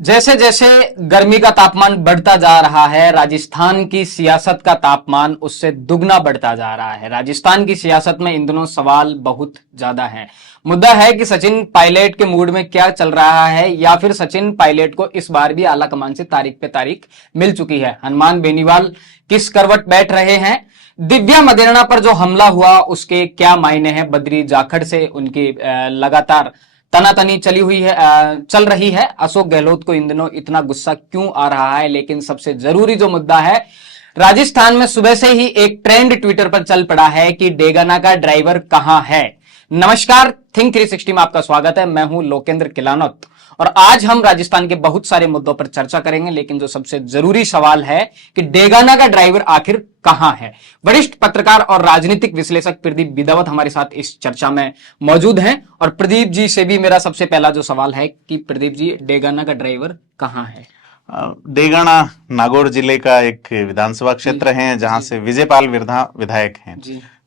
जैसे जैसे गर्मी का तापमान बढ़ता जा रहा है, राजस्थान की सियासत का तापमान उससे दुगना बढ़ता जा रहा है। राजस्थान की सियासत में इन दिनों सवाल बहुत ज्यादा हैं। मुद्दा है कि सचिन पायलट के मूड में क्या चल रहा है, या फिर सचिन पायलट को इस बार भी आला कमान से तारीख पे तारीख मिल चुकी है। हनुमान बेनीवाल किस करवट बैठ रहे हैं, दिव्या मदेरणा पर जो हमला हुआ उसके क्या मायने हैं, बद्री जाखड़ से उनकी लगातार तनातनी चल रही है। अशोक गहलोत को इन दिनों इतना गुस्सा क्यों आ रहा है, लेकिन सबसे जरूरी जो मुद्दा है, राजस्थान में सुबह से ही एक ट्रेंड ट्विटर पर चल पड़ा है कि डेगाना का ड्राइवर कहां है। नमस्कार, थिंक 360 में आपका स्वागत है। मैं हूं लोकेंद्र किलानौत और आज हम राजस्थान के बहुत सारे मुद्दों पर चर्चा करेंगे, लेकिन जो सबसे जरूरी सवाल है कि डेगाना का ड्राइवर आखिर कहां है। वरिष्ठ पत्रकार और राजनीतिक विश्लेषक प्रदीप बिदावत हमारे साथ इस चर्चा में मौजूद हैं। और प्रदीप जी से भी मेरा सबसे पहला जो सवाल है कि प्रदीप जी, डेगाना का ड्राइवर कहां है? डेगाना नागौर जिले का एक विधानसभा क्षेत्र है जहां से विजयपाल मिर्धा विधायक हैं।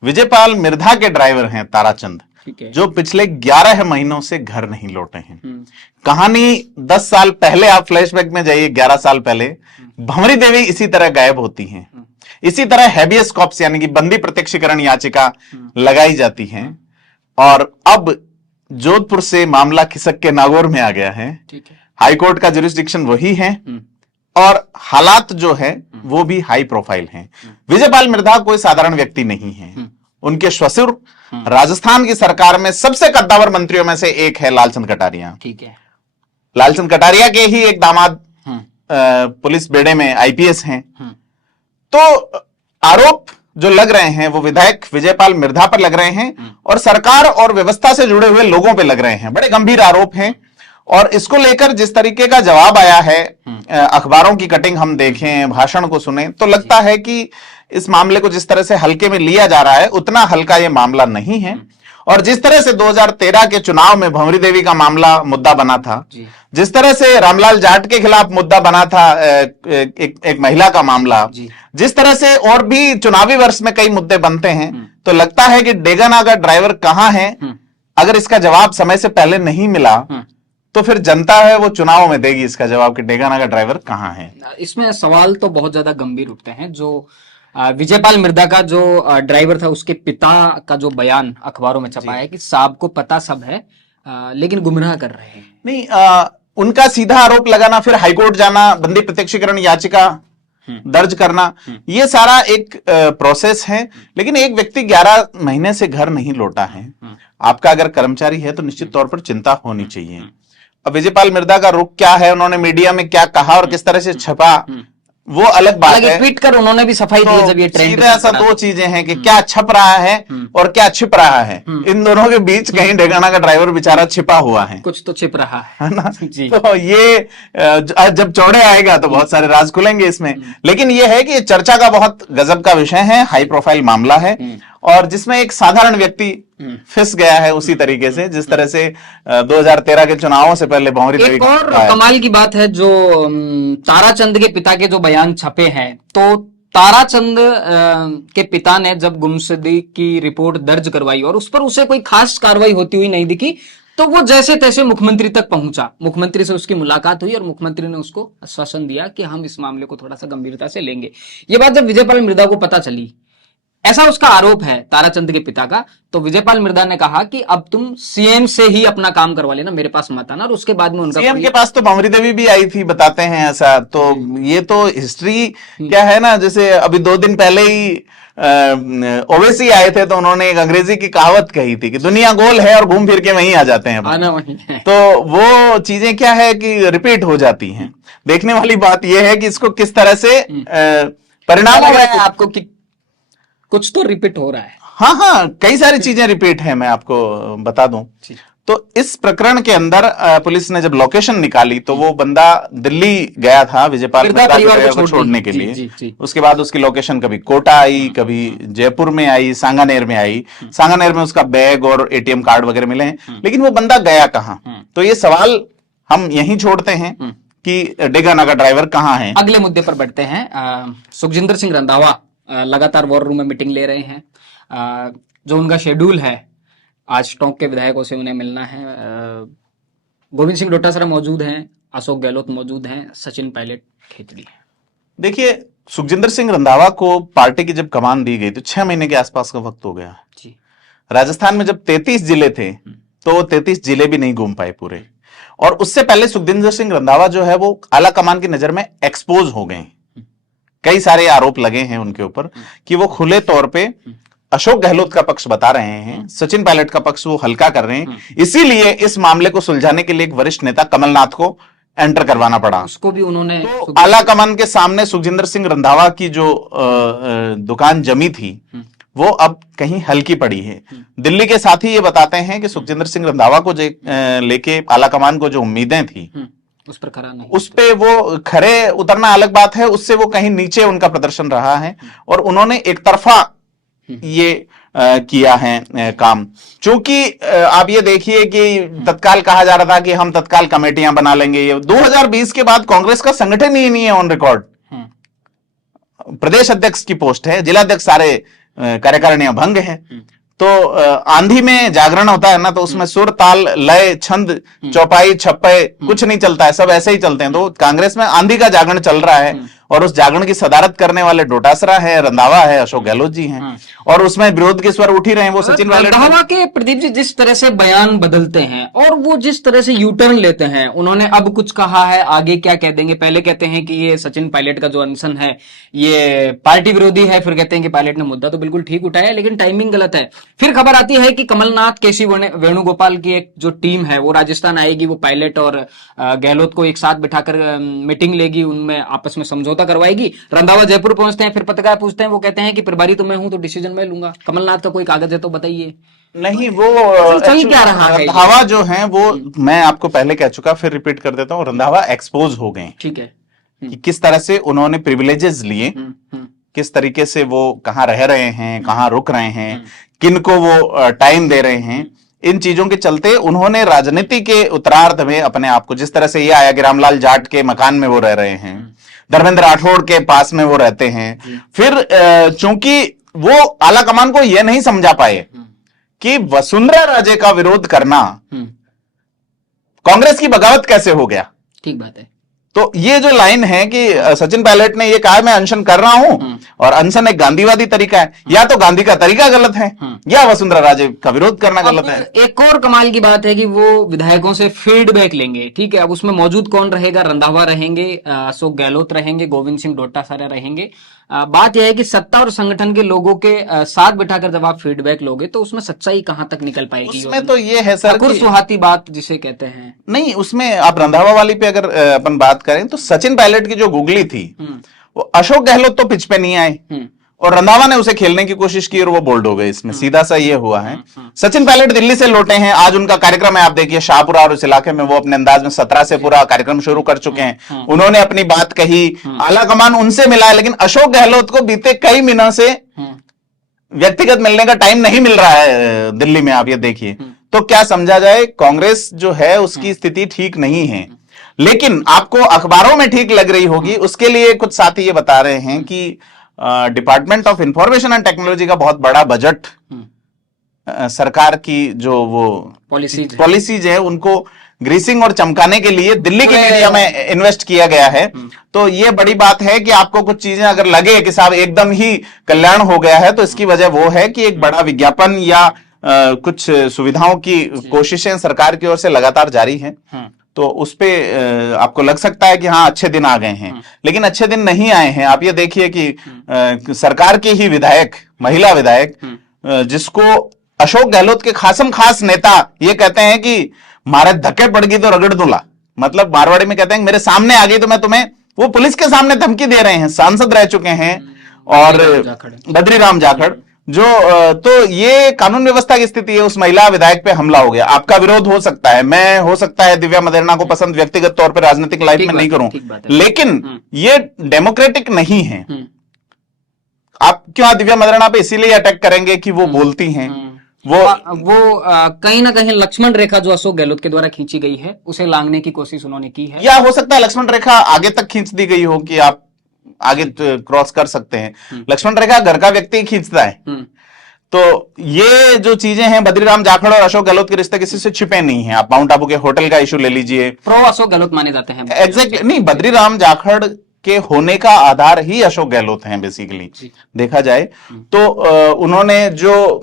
विजयपाल मिर्धा के ड्राइवर हैं ताराचंद, जो पिछले 11 महीनों से घर नहीं लौटे हैं। कहानी 10 साल पहले, आप फ्लैशबैक में जाइए, 11 साल पहले भंवरी देवी इसी तरह गायब होती हैं। इसी तरह हैबियस कॉर्पस यानी कि बंदी प्रत्यक्षीकरण याचिका लगाई जाती है और अब जोधपुर से मामला खिसक के नागौर में आ गया है। हाईकोर्ट का जुरिस्डिक्शन वही है और हालात जो है वो भी हाई प्रोफाइल हैं। विजयपाल मिर्धा कोई साधारण व्यक्ति नहीं है। उनके श्वशुर राजस्थान की सरकार में सबसे कद्दावर मंत्रियों में से एक है लालचंद कटारिया। ठीक है, लालचंद कटारिया के ही एक दामाद पुलिस बेड़े में आईपीएस हैं। तो आरोप जो लग रहे हैं वो विधायक विजयपाल मिर्धा पर लग रहे हैं और सरकार और व्यवस्था से जुड़े हुए लोगों पर लग रहे हैं। बड़े गंभीर आरोप हैं और इसको लेकर जिस तरीके का जवाब आया है, अखबारों की कटिंग हम देखें, भाषण को सुने, तो लगता है कि इस मामले को जिस तरह से हल्के में लिया जा रहा है उतना हल्का ये मामला नहीं है। और जिस तरह से 2013 के चुनाव में भंवरी देवी का मामला मुद्दा बना था, जिस तरह से रामलाल जाट के खिलाफ मुद्दा बना था एक महिला का मामला, जिस तरह से और भी चुनावी वर्ष में कई मुद्दे बनते हैं, तो लगता है कि डेगाना का ड्राइवर कहां है, अगर इसका जवाब समय से पहले नहीं मिला तो फिर जनता है वो चुनाव में देगी इसका जवाब कि डेगाना का ड्राइवर कहां है। इसमें सवाल तो बहुत ज्यादा गंभीर उठते हैं। जो विजयपाल मिर्धा का जो ड्राइवर था, उसके पिता का जो बयान अखबारों में छपा है कि साहब को पता सब है, लेकिन गुमराह कर रहे हैं। नहीं, उनका सीधा आरोप लगाना, फिर हाईकोर्ट जाना, बंदी प्रत्यक्षीकरण याचिका दर्ज करना, ये सारा एक प्रोसेस है। लेकिन एक व्यक्ति 11 महीने से घर नहीं लौटा है, आपका अगर कर्मचारी है तो निश्चित तौर पर चिंता होनी चाहिए। अब विजयपाल मिर्धा का रुख क्या है, उन्होंने मीडिया में क्या कहा और किस तरह से छपा, वो अलग बात है। ट्वीट कर उन्होंने भी सफाई दी जब ये ट्रेंड। ऐसा दो चीजें हैं कि क्या छप रहा है और क्या छिप रहा है। इन दोनों के बीच कहीं डेगाना का ड्राइवर बेचारा छिपा हुआ है, कुछ तो छिप रहा है ना जी। तो ये जब चौड़े आएगा तो बहुत सारे राज खुलेंगे इसमें। लेकिन ये है कि चर्चा का बहुत गजब का विषय है, हाई प्रोफाइल मामला है और जिसमें एक साधारण व्यक्ति फिस गया है उसी तरीके से जिस तरह से 2013 के चुनावों से पहले भंवरी देवी। एक और कमाल की बात है, जो ताराचंद के पिता के जो बयान छपे हैं, तो ताराचंद के पिता ने जब गुमशुदगी की रिपोर्ट दर्ज करवाई और उस पर उसे कोई खास कार्रवाई होती हुई नहीं दिखी, तो वो जैसे तैसे मुख्यमंत्री तक पहुंचा। मुख्यमंत्री से उसकी मुलाकात हुई और मुख्यमंत्री ने उसको आश्वासन दिया कि हम इस मामले को थोड़ा सा गंभीरता से लेंगे। ये बात जब विजयपाल मिर्धा को पता चली, ऐसा उसका आरोप है ताराचंद के पिता का, तो विजयपाल मिर्धा ने कहा कि अब तुम सीएम से ही अपना काम करवा लेना, मेरे पास मत आना। और उसके बाद में उनका सीएम के पास तो भंवरी देवी भी आई थी, बताते हैं ऐसा। तो ये तो हिस्ट्री क्या है ना, जैसे अभी 2 दिन पहले ही ओवैसी आए थे तो उन्होंने एक अंग्रेजी की कहावत कही थी कि दुनिया गोल है और घूम फिर के वहीं आ जाते हैं। आना वहीं है। तो वो चीजें क्या है कि रिपीट हो जाती हैं। देखने वाली बात यह है कि इसको किस तरह से परिणाम लग रहा है आपको कि कुछ तो रिपीट हो रहा है। हाँ, कई सारी चीजें रिपीट हैं, मैं आपको बता दूं। तो इस प्रकरण के अंदर पुलिस ने जब लोकेशन निकाली तो वो बंदा दिल्ली गया था विजयपाल मिर्धा को छोड़ने के लिए। उसके बाद उसकी लोकेशन कभी कोटा आई, कभी जयपुर में आई, सांगानेर में आई। सांगानेर में उसका बैग और एटीएम कार्ड वगैरह मिले, लेकिन वो बंदा गया कहाँ? तो ये सवाल हम यहीं छोड़ते हैं कि डेगाना का ड्राइवर कहाँ है। अगले मुद्दे पर बढ़ते हैं। सुखजिंदर सिंह रंधावा लगातार वॉर रूम में मीटिंग ले रहे हैं। जो उनका शेड्यूल है, आज टोंक के विधायकों से उन्हें मिलना है। गोविंद सिंह डोटासरा मौजूद हैं, अशोक गहलोत मौजूद हैं, सचिन पायलट खेतड़ी। देखिए, सुखजिंदर सिंह रंधावा को पार्टी की जब कमान दी गई तो 6 महीने के आसपास का वक्त हो गया जी। राजस्थान में जब 33 जिले थे तो 33 जिले भी नहीं घूम पाए पूरे। और उससे पहले सुखजिंदर सिंह रंधावा जो है वो आला कमान की नजर में एक्सपोज हो गए। कई सारे आरोप लगे हैं उनके ऊपर कि वो खुले तौर पे अशोक गहलोत का पक्ष बता रहे हैं, सचिन पायलट का पक्ष वो हल्का कर रहे हैं। इसीलिए इस मामले को सुलझाने के लिए एक वरिष्ठ नेता कमलनाथ को एंटर करवाना पड़ा। उसको भी उन्होंने तो आला कमान के सामने सुखजिंदर सिंह रंधावा की जो दुकान जमी थी वो अब कहीं हल्की पड़ी है। दिल्ली के साथ ही ये बताते हैं कि सुखजिंदर सिंह रंधावा को लेके आला कमान को जो उम्मीदें थी उस पर खरा नहीं, उस पे वो खरे उतरना अलग बात है, उससे वो कहीं नीचे उनका प्रदर्शन रहा है और उन्होंने एक तरफा ये किया है काम। क्योंकि आप ये देखिए कि तत्काल कहा जा रहा था कि हम तत्काल कमेटियां बना लेंगे। ये 2020 के बाद कांग्रेस का संगठन ही नहीं है ऑन रिकॉर्ड। प्रदेश अध्यक्ष की पोस्ट है, जिलाध्यक्ष सारे कार्यकारिणियां भंग है। तो आंधी में जागरण होता है ना, तो उसमें सुर ताल लय छंद चौपाई छप्पे कुछ नहीं चलता है, सब ऐसे ही चलते हैं। तो कांग्रेस में आंधी का जागरण चल रहा है और उस जागरण की सदारत करने वाले डोटासरा है, रंधावा है, अशोक गहलोत जी हैं और उसमें विरोध के स्वर उठ ही रहे हैं। वो सचिन पायलट रंधावा के प्रदीप जी जिस तरह से बयान बदलते हैं और वो जिस तरह से यू टर्न लेते हैं, उन्होंने अब कुछ कहा है, आगे क्या कह देंगे। पहले कहते हैं कि ये सचिन पायलट का जो अनशन है ये पार्टी विरोधी है, फिर कहते हैं कि पायलट ने मुद्दा तो बिल्कुल ठीक उठाया लेकिन टाइमिंग गलत है। फिर खबर आती है कि कमलनाथ, केसी वेणुगोपाल की एक जो टीम है वो राजस्थान आएगी, वो पायलट और गहलोत को एक साथ बिठाकर मीटिंग लेगी, उनमें आपस में समझौता करवाएगी। रंधावा जयपुर पहुंचते हैं, फिर पत्रकार पूछते हैं, वो कहते हैं कि प्रभारी तो मैं हूं तो डिसीजन मैं लूंगा। कमलनाथ का कोई कागज है तो बताइए। नहीं, वो चल क्या रहा है? रंधावा जो है वो मैं आपको पहले कह चुका, फिर रिपीट कर देता हूं। रंधावा एक्सपोज हो गए, ठीक है, कि किस तरह से उन्होंने प्रिविलेजेस लिए, किस तरीके से वो कहां रह रहे हैं, कहां रुक रहे हैं, किनको वो टाइम दे रहे हैं। इन चीजों के चलते उन्होंने राजनीति के उत्तरार्ध में अपने आप को, जिस तरह से ये आया कि रामलाल जाट के मकान में वो रह रहे हैं, धर्मेंद्र राठौड़ के पास में वो रहते हैं। फिर चूंकि वो आला कमान को यह नहीं समझा पाए कि वसुंधरा राजे का विरोध करना कांग्रेस की बगावत कैसे हो गया। ठीक बात है। तो ये जो लाइन है कि सचिन पायलट ने ये कहा मैं अनशन कर रहा हूं और अनशन एक गांधीवादी तरीका है, या तो गांधी का तरीका गलत है या वसुंधरा राजे का विरोध करना गलत है। एक और कमाल की बात है कि वो विधायकों से फीडबैक लेंगे, ठीक है। अब उसमें मौजूद कौन रहेगा? रंधावा रहेंगे, अशोक गहलोत रहेंगे, गोविंद सिंह डोटासरा रहेंगे। बात यह है कि सत्ता और संगठन के लोगों के साथ बिठाकर जब आप फीडबैक लोगे तो उसमें सच्चाई कहां तक निकल पाएगी? उसमें तो ये है सर ठाकुर सुहाती बात जिसे कहते हैं। नहीं, उसमें आप रंधावा वाली पे अगर अपन बात करें तो सचिन पायलट की जो गुगली थी वो अशोक गहलोत तो पिच पे नहीं आए और रंधावा ने उसे खेलने की कोशिश की और वो बोल्ड हो गए। इसमें सीधा सा ये हुआ है। सचिन पायलट दिल्ली से लौटे हैं, आज उनका कार्यक्रम है, आप देखिए शाहपुरा और उस इलाके में वो अपने अंदाज में 17 से पूरा कार्यक्रम शुरू कर चुके हैं। उन्होंने अपनी बात कही, आला कमान उनसे मिला है, लेकिन अशोक गहलोत को बीते कई महीनों से व्यक्तिगत मिलने का टाइम नहीं मिल रहा है दिल्ली में। आप ये देखिए, तो क्या समझा जाए, कांग्रेस जो है उसकी स्थिति ठीक नहीं है। लेकिन आपको अखबारों में ठीक लग रही होगी, उसके लिए कुछ साथी ये बता रहे हैं कि department of information and technology का बहुत बड़ा बजट सरकार की जो वो पॉलिसीज है उनको ग्रीसिंग और चमकाने के लिए दिल्ली की मीडिया में इन्वेस्ट किया गया है। तो ये बड़ी बात है कि आपको कुछ चीजें अगर लगे कि साहब एकदम ही कल्याण हो गया है, तो इसकी वजह वो है कि एक बड़ा विज्ञापन या कुछ सुविधाओं की कोशिशें सरकार की ओर से लगातार जारी हैं। तो उस पे आपको लग सकता है कि हाँ अच्छे दिन आ गए हैं, लेकिन अच्छे दिन नहीं आए हैं। आप ये देखिए कि सरकार के ही विधायक, महिला विधायक, जिसको अशोक गहलोत के खासम खास नेता ये कहते हैं कि मारे धक्के पड़ गई तो रगड़ दूंगा, मतलब मारवाड़ी में कहते हैं मेरे सामने आ गई तो मैं तुम्हें, वो पुलिस के सामने धमकी दे रहे हैं। सांसद रह चुके हैं और बद्रीराम जाखड़ जो, तो ये कानून व्यवस्था की स्थिति है। उस महिला विधायक पे हमला हो गया। आपका विरोध हो सकता है, मैं हो सकता है दिव्या मदेरणा को पसंद व्यक्तिगत तौर पर राजनीतिक लाइफ में नहीं करूं, लेकिन ये डेमोक्रेटिक नहीं है। आप क्यों दिव्या मदेरणा पे इसीलिए अटैक करेंगे कि वो बोलती हैं, वो कहीं ना कहीं लक्ष्मण रेखा जो अशोक गहलोत के द्वारा खींची गई है उसे लांघने की कोशिश उन्होंने की है, या हो सकता है लक्ष्मण रेखा आगे तक खींच दी गई हो कि आप आगे क्रॉस कर सकते हैं। लक्ष्मण रेखा घर का व्यक्ति खींचता है, तो ये जो चीजें हैं, बद्रीराम जाखड़ और अशोक गहलोत के रिश्ते किसी से छिपे नहीं हैं। आप माउंट आबू के होटल का इशू ले लीजिए, प्रो अशोक गहलोत माने जाते हैं। एग्जैक्टली नहीं, बद्रीराम जाखड़ के होने का आधार ही अशोक गहलोत हैं बेसिकली देखा जाए तो। उन्होंने जो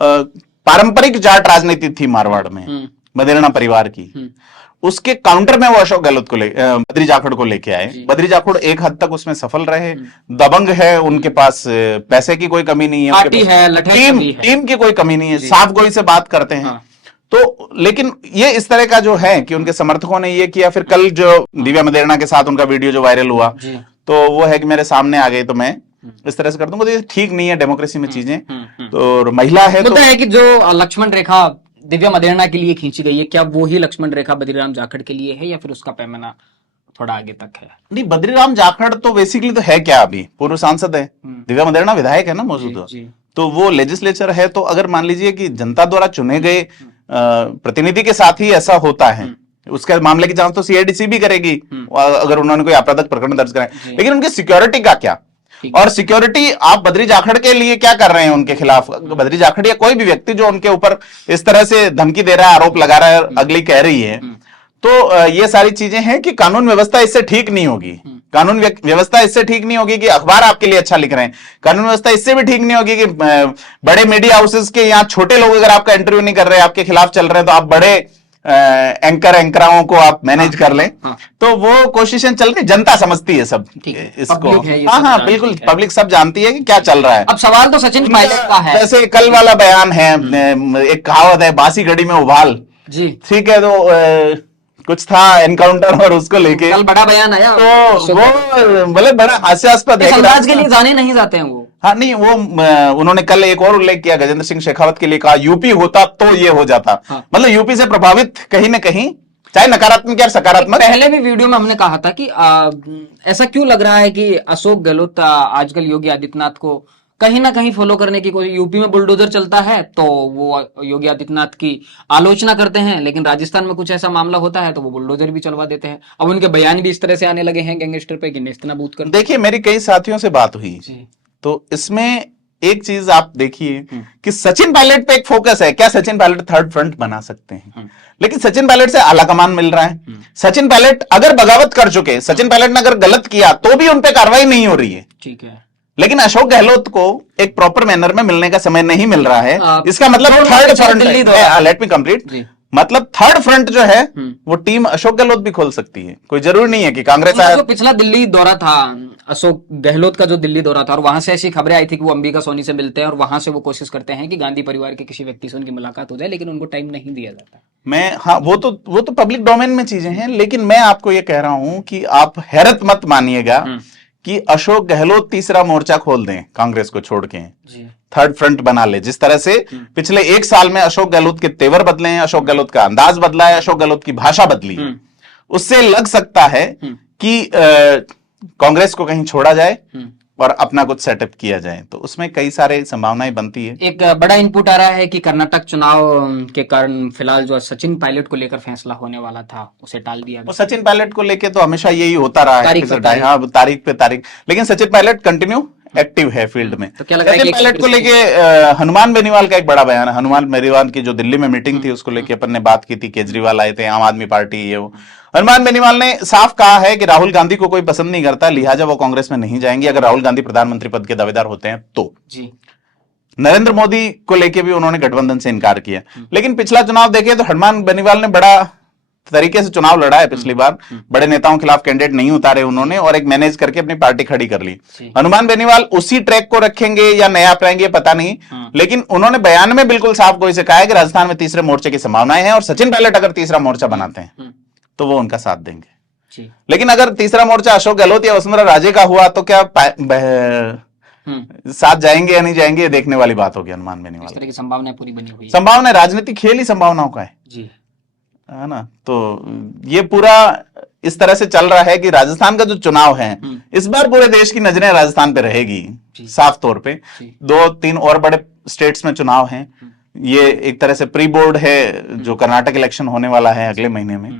पारंपरिक जाट राजनीति थी मारवाड़ में बदेरणा परिवार की, उसके काउंटर में वो अशोक गहलोत को बद्री जाखड़ को लेके आए। बद्री जाखड़ एक हद तक उसमें सफल रहे, दबंग है, उनके पास पैसे की कोई कमी नहीं है, पार्टी है, टीम की कोई कमी नहीं है, साफ गोई से बात करते हैं। तो लेकिन ये इस तरह का जो है कि उनके समर्थकों ने ये किया। फिर कल जो दिव्या मदेरणा के साथ उनका वीडियो जो वायरल हुआ, तो वो है कि मेरे सामने आ गए तो मैं इस तरह से कर दूंगा, तो ये ठीक नहीं है डेमोक्रेसी में चीजें। तो महिला है तो है कि जो लक्ष्मण रेखा दिव्या मदेरणा के लिए खींची गई है, क्या वो ही लक्ष्मण रेखा बद्रीराम जाखड़ के लिए है या फिर उसका पैमाना थोड़ा आगे तक है? नहीं, बद्रीराम जाखड़ तो बेसिकली तो है क्या, अभी पूर्व सांसद है, दिव्या मदेरणा विधायक है ना मौजूद, तो वो लेजिस्लेचर है। तो अगर मान लीजिए कि जनता द्वारा चुने गए प्रतिनिधि के साथ ही ऐसा होता है, उसके मामले की जांच तो सीआईडीसी भी करेगी अगर उन्होंने कोई आपराधिक प्रकरण दर्ज कराए। लेकिन उनकी सिक्योरिटी का क्या, और सिक्योरिटी आप बद्री जाखड़ के लिए क्या कर रहे हैं उनके खिलाफ? बद्री जाखड़ या कोई भी व्यक्ति जो उनके ऊपर इस तरह से धमकी दे रहा है, आरोप लगा रहा है, अगली कह रही है, तो ये सारी चीजें हैं कि कानून व्यवस्था इससे ठीक नहीं होगी। कानून व्यवस्था इससे ठीक नहीं होगी कि अखबार आपके लिए अच्छा लिख रहे हैं। कानून व्यवस्था इससे भी ठीक नहीं होगी कि बड़े मीडिया हाउसेस के यहाँ छोटे लोग अगर आपका इंटरव्यू नहीं कर रहे, आपके खिलाफ चल रहे हैं, तो आप बड़े एंकराओं को आप मैनेज कर लें। तो वो कोशिशें चल रही, जनता समझती है सब इसको। हाँ, बिल्कुल पब्लिक सब जानती है कि क्या चल रहा है। अब सवाल तो सचिन पायलट का है। जैसे कल वाला बयान है, एक कहावत है, बासी घड़ी में उबाल जी, ठीक है, तो कुछ था एनकाउंटर और उसको लेके कल बड़ा बयान आया, तो वो बोले बड़ा हास्यास्पद है, समाज के लिए जाने नहीं जाते हैं वो। हाँ नहीं, वो उन्होंने कल एक और उल्लेख किया, गजेंद्र सिंह शेखावत के लिए कहा यूपी होता तो ये हो जाता। मतलब यूपी से प्रभावित कहीं ना कहीं, चाहे नकारात्मक या सकारात्मक। पहले भी वीडियो में हमने कहा था कि ऐसा क्यों लग रहा है कि अशोक गहलोत आजकल योगी आदित्यनाथ को कहीं ना कहीं फॉलो करने की कोई, यूपी में बुलडोजर चलता है तो वो योगी आदित्यनाथ की आलोचना करते हैं, लेकिन राजस्थान में कुछ ऐसा मामला होता है तो वो बुलडोजर भी चलवा देते हैं। अब उनके बयान भी इस तरह से आने लगे हैं गैंगस्टर पे कि नेस्तनाबूद कर। देखिए, मेरी कई साथियों से बात हुई तो इसमें एक चीज आप देखिए कि सचिन पायलट पे एक फोकस है, क्या सचिन पायलट थर्ड फ्रंट बना सकते हैं? लेकिन सचिन पायलट से आला कमान मिल रहा है। सचिन पायलट अगर बगावत कर चुके, सचिन पायलट ने अगर गलत किया तो भी उन पे कार्रवाई नहीं हो रही है, ठीक है। लेकिन अशोक गहलोत को एक प्रॉपर मैनर में मिलने का समय नहीं मिल रहा है। इसका मतलब third front, let me complete, मतलब थर्ड फ्रंट जो है वो टीम अशोक गहलोत भी खोल सकती है। कोई जरूरी नहीं है कि कांग्रेस जो पिछला दिल्ली दौरा था, अशोक गहलोत का जो दिल्ली दौरा था, और वहां से ऐसी खबरें आई थी कि वो अंबिका सोनी से मिलते हैं और वहां से वो कोशिश करते हैं कि गांधी परिवार के किसी व्यक्ति से उनकी मुलाकात हो जाए, लेकिन उनको टाइम नहीं दिया जाता। हाँ, वो तो पब्लिक डोमेन में चीजें हैं, लेकिन मैं आपको ये कह रहा हूं कि आप हैरत मत मानिएगा कि अशोक गहलोत तीसरा मोर्चा खोल दें कांग्रेस को छोड़ के, थर्ड फ्रंट बना ले। जिस तरह से पिछले एक साल में अशोक गहलोत के तेवर बदले हैं, अशोक गहलोत का अंदाज बदला है, अशोक गहलोत की भाषा बदली है, उससे लग सकता है कि कांग्रेस को कहीं छोड़ा जाए और अपना कुछ सेटअप किया जाए, तो उसमें कई सारे संभावनाएं बनती है। एक बड़ा इनपुट आ रहा है कि कर्नाटक चुनाव के कारण फिलहाल जो सचिन पायलट को लेकर फैसला होने वाला था उसे टाल दिया गया। सचिन पायलट को लेके तो हमेशा यही होता रहा है, तारीख पे तारीख, लेकिन सचिन पायलट कंटिन्यू एक्टिव है फील्ड में। तो क्या लग रहा है सचिन पायलट को लेके हनुमान बेनीवाल का एक बड़ा बयान है। हनुमान बेनीवाल की जो दिल्ली में मीटिंग थी उसको लेके अपन ने बात की थी, केजरीवाल आए थे, आम आदमी पार्टी ये वो। हनुमान बेनीवाल ने साफ कहा है कि राहुल गांधी को कोई पसंद नहीं करता, लिहाजा वो कांग्रेस में नहीं जाएंगे अगर राहुल गांधी प्रधानमंत्री पद के दावेदार होते हैं तो। जी। नरेंद्र मोदी को लेके भी उन्होंने गठबंधन से इनकार किया। लेकिन पिछला चुनाव देखे तो हनुमान बेनीवाल ने बड़ा तरीके से चुनाव लड़ा है। पिछली बार बड़े नेताओं के खिलाफ कैंडिडेट नहीं उतारे उन्होंने और एक मैनेज करके अपनी पार्टी खड़ी कर ली। हनुमान बेनीवाल उसी ट्रैक को रखेंगे या नया अपनाएंगे पता नहीं, लेकिन उन्होंने बयान में बिल्कुल साफ गोई से कहा है कि राजस्थान में तीसरे मोर्चे की संभावनाएं हैं और सचिन पायलट अगर तीसरा मोर्चा बनाते हैं तो वो उनका साथ देंगे। लेकिन अगर तीसरा मोर्चा अशोक गहलोत या वसुंधरा राजे का हुआ तो क्या साथ जाएंगे या नहीं जाएंगे, देखने वाली बात होगी। हनुमान बेनीवाल इस तरह की संभावनाएं पूरी बनी हुई है। संभावना, राजनीतिक खेल ही संभावनाओं का है ना। तो ये पूरा इस तरह से चल रहा है कि राजस्थान का जो चुनाव है इस बार पूरे देश की नजरें राजस्थान पे रहेगी साफ तौर पे। 2-3 और बड़े स्टेट्स में चुनाव हैं। ये एक तरह से प्री बोर्ड है जो कर्नाटक इलेक्शन होने वाला है अगले महीने में।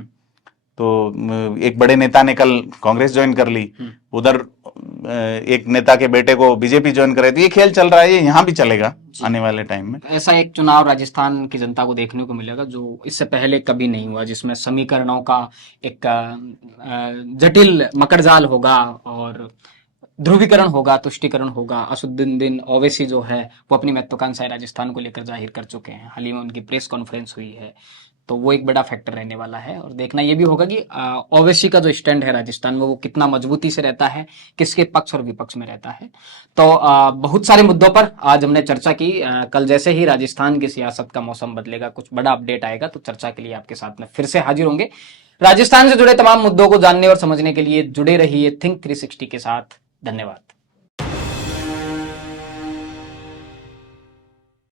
तो एक बड़े नेता ने कल कांग्रेस ज्वाइन कर ली, उधर एक नेता के बेटे को बीजेपी ज्वाइन करे, तो ये खेल चल रहा है, ये यहाँ भी चलेगा आने वाले टाइम में। ऐसा एक चुनाव राजस्थान की जनता को देखने को मिलेगा जो इससे पहले कभी नहीं हुआ, जिसमें समीकरणों का एक जटिल मकड़जाल होगा और ध्रुवीकरण होगा, तुष्टीकरण होगा। असुद्दीन ओवैसी जो है वो अपनी महत्वाकांक्षाएं राजस्थान को लेकर जाहिर कर चुके हैं, हाल ही में उनकी प्रेस कॉन्फ्रेंस हुई है, तो वो एक बड़ा फैक्टर रहने वाला है। और देखना ये भी होगा कि ओवैसी का जो स्टैंड है राजस्थान में वो कितना मजबूती से रहता है, किसके पक्ष और विपक्ष में रहता है। तो बहुत सारे मुद्दों पर आज हमने चर्चा की। कल जैसे ही राजस्थान की सियासत का मौसम बदलेगा, कुछ बड़ा अपडेट आएगा, तो चर्चा के लिए आपके साथ में फिर से हाजिर होंगे। राजस्थान से जुड़े तमाम मुद्दों को जानने और समझने के लिए जुड़े रहिए थिंक 360 के साथ। धन्यवाद।